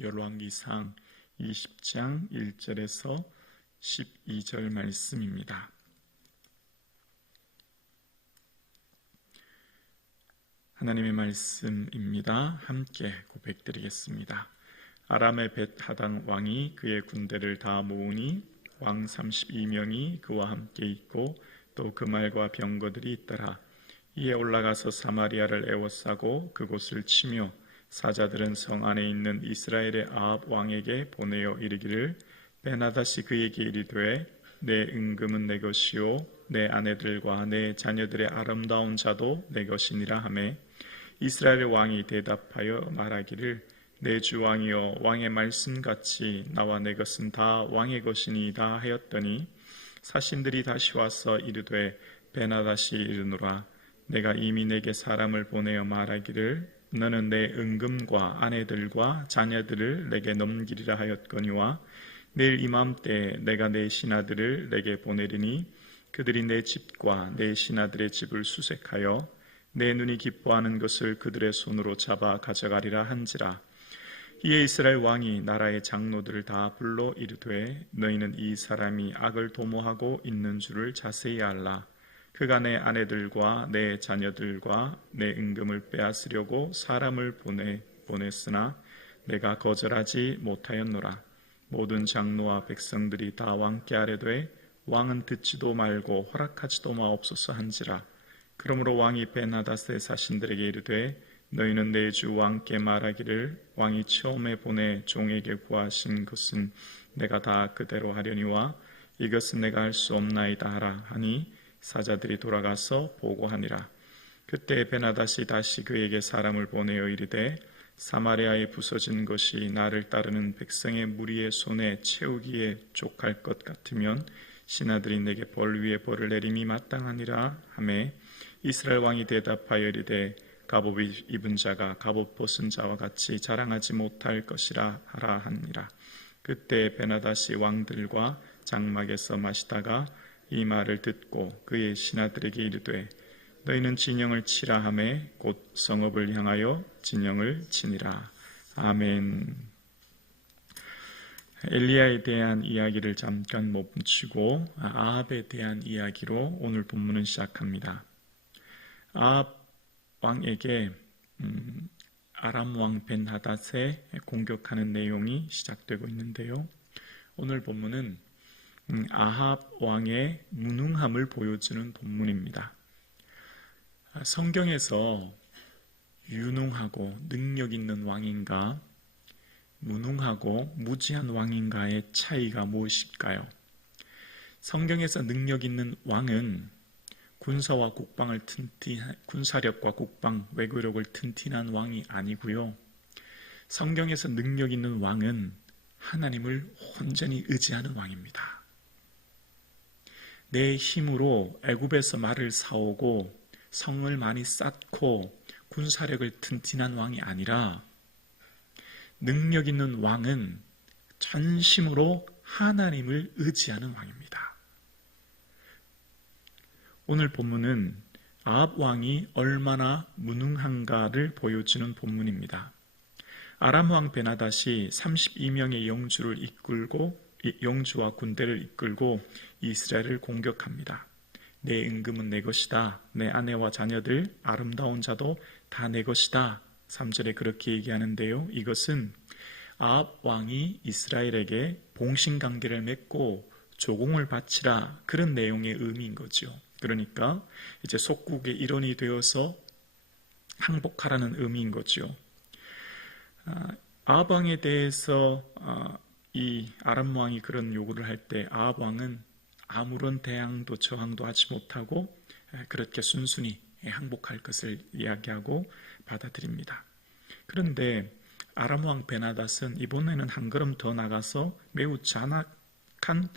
열왕기상 20장 1절에서 12절 말씀입니다. 하나님의 말씀입니다. 함께 고백드리겠습니다. 아람의 벳하당 왕이 그의 군대를 다 모으니 왕 32명이 그와 함께 있고 또 그 말과 병거들이 있더라. 이에 올라가서 사마리아를 애워싸고 그곳을 치며 사자들은 성 안에 있는 이스라엘의 아합 왕에게 보내어 이르기를 베나다시 그에게 이르되 내 은금은 내 것이요 내 아내들과 내 자녀들의 아름다운 자도 내 것이니라 하매 이스라엘 왕이 대답하여 말하기를 내 주 왕이여 왕의 말씀 같이 나와 내 것은 다 왕의 것이니이다 하였더니 사신들이 다시 와서 이르되 베나다시 이르노라. 내가 이미 내게 사람을 보내어 말하기를 너는 내 은금과 아내들과 자녀들을 내게 넘기리라 하였거니와 내일 이맘때 내가 내 신하들을 내게 보내리니 그들이 내 집과 내 신하들의 집을 수색하여 내 눈이 기뻐하는 것을 그들의 손으로 잡아 가져가리라 한지라. 이에 이스라엘 왕이 나라의 장로들을 다 불러 이르되 너희는 이 사람이 악을 도모하고 있는 줄을 자세히 알라 내 아내들과 내 자녀들과 내 은금을 빼앗으려고 사람을 보내 보냈으나 내가 거절하지 못하였노라. 모든 장로와 백성들이 다 왕께 아뢰되 왕은 듣지도 말고 허락하지도 마옵소서 한지라. 그러므로 왕이 베나다스의 사신들에게 이르되 너희는 내 주 왕께 말하기를 왕이 처음에 보내 종에게 구하신 것은 내가 다 그대로 하려니와 이것은 내가 할 수 없나이다 하라 하니 사자들이 돌아가서 보고하니라. 그때 베나다시 다시 그에게 사람을 보내어 이르되 사마리아에 부서진 것이 나를 따르는 백성의 무리의 손에 채우기에 족할 것 같으면 신하들이 내게 벌 위에 벌을 내림이 마땅하니라 하매 이스라엘 왕이 대답하여 이르되 갑옷 입은 자가 갑옷 벗은 자와 같이 자랑하지 못할 것이라 하라 하니라. 그때 베나다시 왕들과 장막에서 마시다가 이 말을 듣고 그의 신하들에게 이르되 너희는 진영을 치라 하매 곧 성읍을 향하여 진영을 치니라 아멘 엘리야에 대한 이야기를 잠깐 멈추고 아합에 대한 이야기로 오늘 본문은 시작합니다. 아합 왕에게 음, 아람 왕 벤하닷에 공격하는 내용이 시작되고 있는데요. 오늘 본문은 음, 아합 왕의 무능함을 보여주는 본문입니다. 아, 성경에서 유능하고 능력 있는 왕인가, 무능하고 무지한 왕인가의 차이가 무엇일까요? 성경에서 능력 있는 왕은 군사와 국방을 튼튼 군사력과 국방 외교력을 튼튼한 왕이 아니고요. 성경에서 능력 있는 왕은 하나님을 온전히 의지하는 왕입니다. 내 힘으로 애굽에서 말을 사오고 성을 많이 쌓고 군사력을 튼튼한 왕이 아니라 능력 있는 왕은 전심으로 하나님을 의지하는 왕입니다. 오늘 본문은 아합 왕이 얼마나 무능한가를 보여주는 본문입니다. 아람 왕 베나닷이 32명의 영주를 이끌고 영주와 군대를 이끌고 이스라엘을 공격합니다. 내 임금은 내 것이다. 내 아내와 자녀들 아름다운 자도 다 내 것이다. 3절에 그렇게 얘기하는데요. 이것은 아합 왕이 이스라엘에게 봉신 관계를 맺고 조공을 바치라 그런 내용의 의미인 거죠. 그러니까 이제 속국의 일원이 되어서 항복하라는 의미인 거죠. 아, 아방에 대해서 아, 이 아람 왕이 그런 요구를 할 때 아합 왕은 아무런 대항도 저항도 하지 못하고 그렇게 순순히 항복할 것을 이야기하고 받아들입니다. 그런데 아람 왕 베나닷은 이번에는 한 걸음 더 나가서 매우 잔악한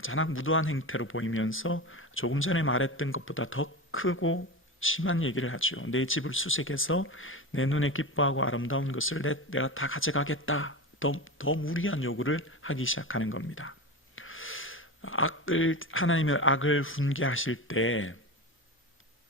잔악 무도한 행태로 보이면서 조금 전에 말했던 것보다 더 크고 심한 얘기를 하죠. 내 집을 수색해서 내 눈에 기뻐하고 아름다운 것을 내, 내가 다 가져가겠다. 더, 더 무리한 요구를 하기 시작하는 겁니다. 악을, 하나님의 악을 훈계하실 때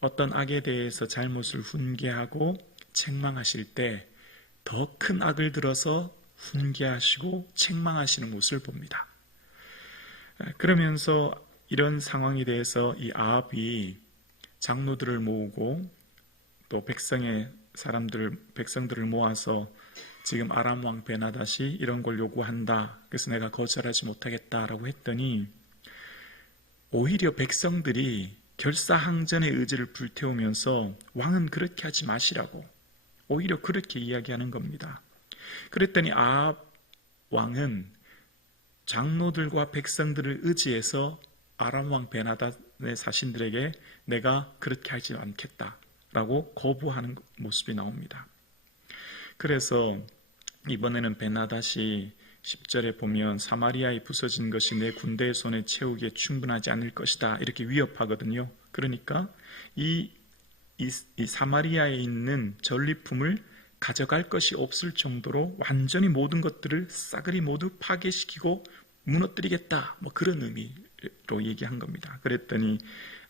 어떤 악에 대해서 잘못을 훈계하고 책망하실 때 더 큰 악을 들어서 훈계하시고 책망하시는 모습을 봅니다. 그러면서 이런 상황에 대해서 이 아합이 장로들을 모으고 또 백성의 사람들 백성들을 모아서 지금 아람 왕 베나다시 이런 걸 요구한다. 그래서 내가 거절하지 못하겠다라고 했더니 오히려 백성들이 결사항전의 의지를 불태우면서 왕은 그렇게 하지 마시라고 오히려 그렇게 이야기하는 겁니다. 그랬더니 아합 왕은 장로들과 백성들을 의지해서 아람 왕 베나닷의 사신들에게 내가 그렇게 하지 않겠다 라고 거부하는 모습이 나옵니다. 그래서 이번에는 베나닷이 10절에 보면 사마리아에 부서진 것이 내 군대의 손에 채우기에 충분하지 않을 것이다 이렇게 위협하거든요. 그러니까 이, 이, 이 사마리아에 있는 전리품을 가져갈 것이 없을 정도로 완전히 모든 것들을 싸그리 모두 파괴시키고 무너뜨리겠다. 뭐 그런 의미로 얘기한 겁니다. 그랬더니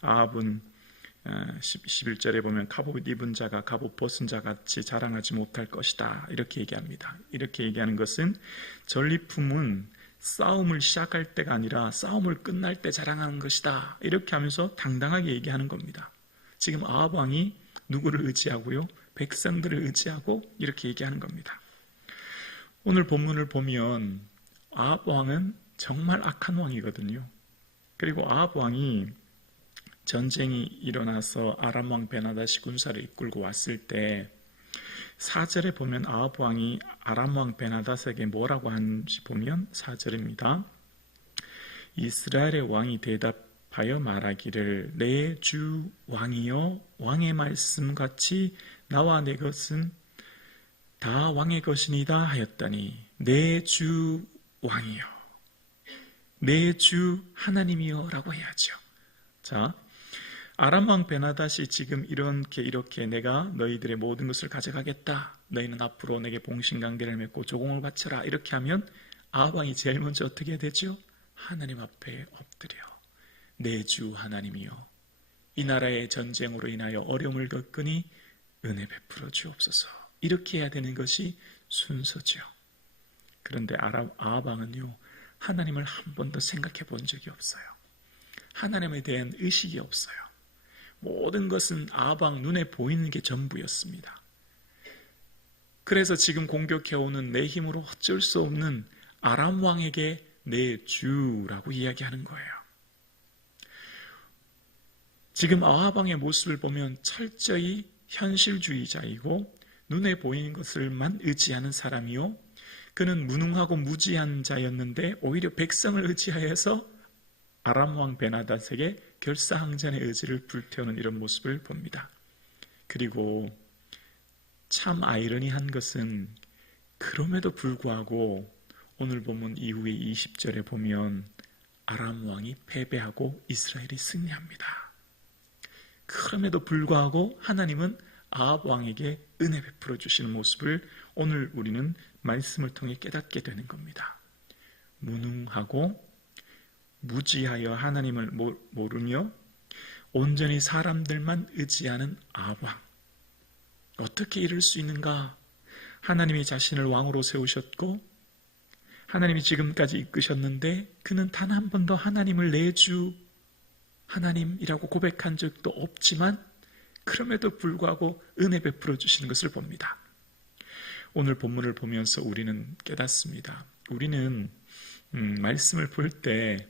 아합은 11절에 어, 보면 갑옷 입은 자가 갑옷 벗은 자 같이 자랑하지 못할 것이다. 이렇게 얘기합니다. 이렇게 얘기하는 것은 전리품은 싸움을 시작할 때가 아니라 싸움을 끝날 때 자랑하는 것이다. 이렇게 하면서 당당하게 얘기하는 겁니다. 지금 아합 왕이 누구를 의지하고요? 백성들을 의지하고 이렇게 얘기하는 겁니다. 오늘 본문을 보면 아합 왕은 정말 악한 왕이거든요. 그리고 아합 왕이 전쟁이 일어나서 아람 왕 베나다시 군사를 이끌고 왔을 때 4절에 보면 아합 왕이 아람 왕 베나다스에게 뭐라고 하는지 보면 4절입니다. 이스라엘의 왕이 대답하여 말하기를 내 주 왕이여 왕의 말씀 같이 나와 내 것은 다 왕의 것이니다 하였더니 내 주 왕이여 내 주 하나님이여라고 해야죠. 자, 아람 왕 베나닷이 지금 이렇게 이렇게 내가 너희들의 모든 것을 가져가겠다. 너희는 앞으로 내게 봉신강대를 맺고 조공을 바쳐라. 이렇게 하면 아합 왕이 제일 먼저 어떻게 되죠? 하나님 앞에 엎드려 내 주 하나님이여 이 나라의 전쟁으로 인하여 어려움을 겪으니 은혜 베풀어 주옵소서. 이렇게 해야 되는 것이 순서죠. 그런데 아합 왕은요 하나님을 한 번도 생각해 본 적이 없어요. 하나님에 대한 의식이 없어요. 모든 것은 아방 눈에 보이는 게 전부였습니다. 그래서 지금 공격해오는 내 힘으로 어쩔 수 없는 아람 왕에게 내 주라고 이야기하는 거예요. 지금 아하방의 모습을 보면 철저히 현실주의자이고 눈에 보이는 것을만 의지하는 사람이요. 그는 무능하고 무지한 자였는데 오히려 백성을 의지하여서 아람 왕 베나닷에게 결사항전의 의지를 불태우는 이런 모습을 봅니다. 그리고 참 아이러니한 것은 그럼에도 불구하고 오늘 본문 이후에 20절에 보면 아람 왕이 패배하고 이스라엘이 승리합니다. 그럼에도 불구하고 하나님은 아합 왕에게 은혜 베풀어 주시는 모습을 오늘 우리는 말씀을 통해 깨닫게 되는 겁니다. 무능하고 무지하여 하나님을 모르며 온전히 사람들만 의지하는 아왕. 어떻게 이럴 수 있는가? 하나님이 자신을 왕으로 세우셨고, 하나님이 지금까지 이끄셨는데, 그는 단 한 번도 하나님을 내주 하나님이라고 고백한 적도 없지만, 그럼에도 불구하고 은혜 베풀어 주시는 것을 봅니다. 오늘 본문을 보면서 우리는 깨닫습니다. 우리는 음, 말씀을 볼 때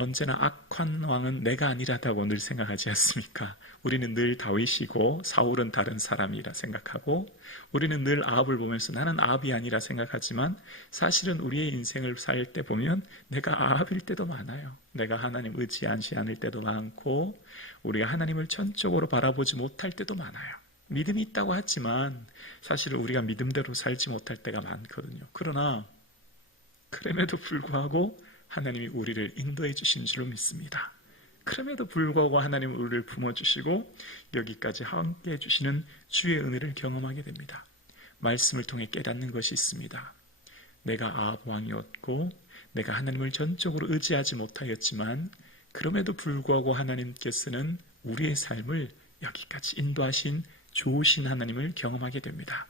언제나 악한 왕은 내가 아니라다고 늘 생각하지 않습니까? 우리는 늘 다윗이고 사울은 다른 사람이라 생각하고 우리는 늘 아합을 보면서 나는 아합이 아니라 생각하지만 사실은 우리의 인생을 살 때 보면 내가 아합일 때도 많아요. 내가 하나님 의지하지 않을 때도 많고 우리가 하나님을 전적으로 바라보지 못할 때도 많아요. 믿음이 있다고 하지만 사실은 우리가 믿음대로 살지 못할 때가 많거든요. 그러나 그럼에도 불구하고 하나님이 우리를 인도해 주신 줄로 믿습니다. 그럼에도 불구하고 하나님은 우리를 품어주시고 여기까지 함께 해주시는 주의 은혜를 경험하게 됩니다. 말씀을 통해 깨닫는 것이 있습니다. 내가 아합 왕이었고 내가 하나님을 전적으로 의지하지 못하였지만 그럼에도 불구하고 하나님께서는 우리의 삶을 여기까지 인도하신 좋으신 하나님을 경험하게 됩니다.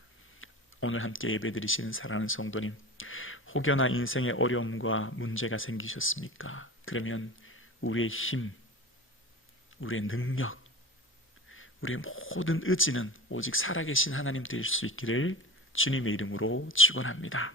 오늘 함께 예배드리시는 사랑하는 성도님 혹여나 인생의 어려움과 문제가 생기셨습니까? 그러면 우리의 힘, 우리의 능력, 우리의 모든 의지는 오직 살아계신 하나님 될 수 있기를 주님의 이름으로 축원합니다.